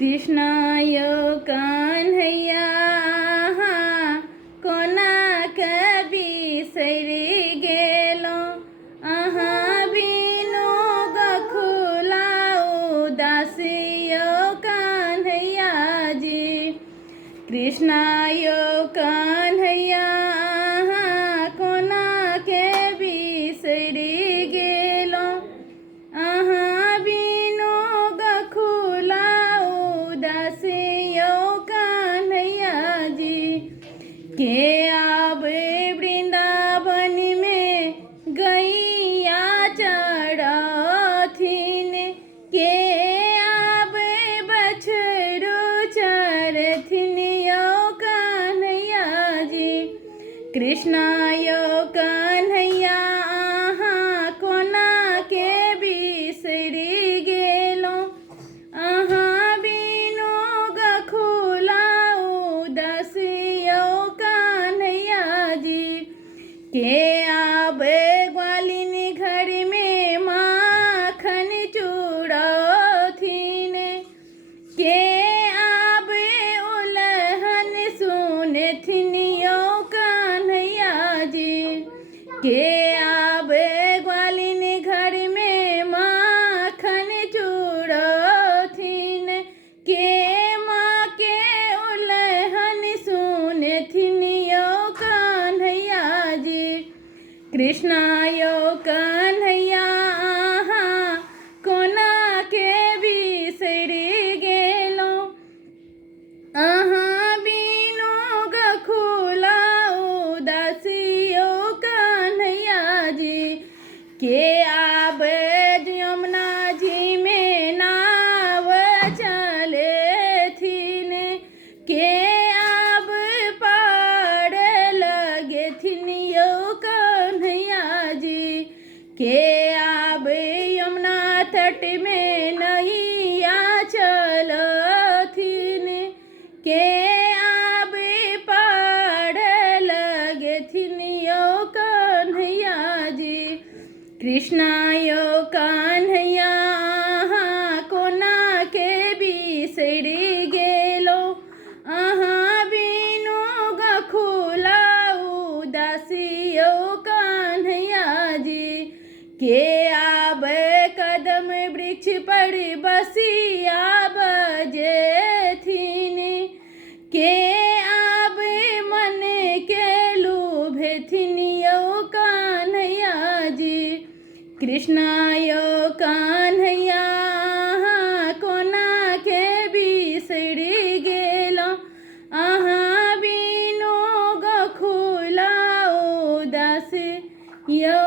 कृष्णाय कान्हैया कोना बिसरि गेलौं अहाँ बिनु गखुला उदासियो कान्हैया जी। कृष्णाय कान्हैया कोना बिसरि गेलौं अहाँ बिनु गखुला उदासियो कान्हैया जी। के आवे वृंदावन में गैया चरथिन के आवे बछरू चरथिन यो कान्हैया जी। कृष्णाय कान्हैया कोना बिसरि गेलौं अहाँ बिनु गखुला उदासियो कान्हैया जी। के आवे ग्वालिन घर में माखन चूड़थिन के आवे उलहन सुनथिन यो कान्हैया जी। के आवे ग्वालिन घर में माखन चूड़थिन के माँ के उलहन सुनथिन यो कान्हैया जी। कृष्णाय कान्हैया कोना बिसरि गेलौं अहाँ बिनु गखुला उदासियो कान्हैया जी। के आवे यमुना जी में नाव चलेथिन के आवे पार लगेथिन यो कान्हैया जी। के आवे यमुना तट में नैया चलथिन के आवे पार लगेथिन यो कान्हैया जी। कृष्णाय कान्हैया कोना बिसरि गेलौं अहाँ बिनु गखुला उदासियो कान्हैया जी। के आवे कदम वृक्ष पर बसिया बजेथिन के आवे मन के लुभेथिन यो कान्हैया जी। कृष्णाय कान्हैया कोना बिसरि गेलौं अहाँ बिनु गखुला उदासियो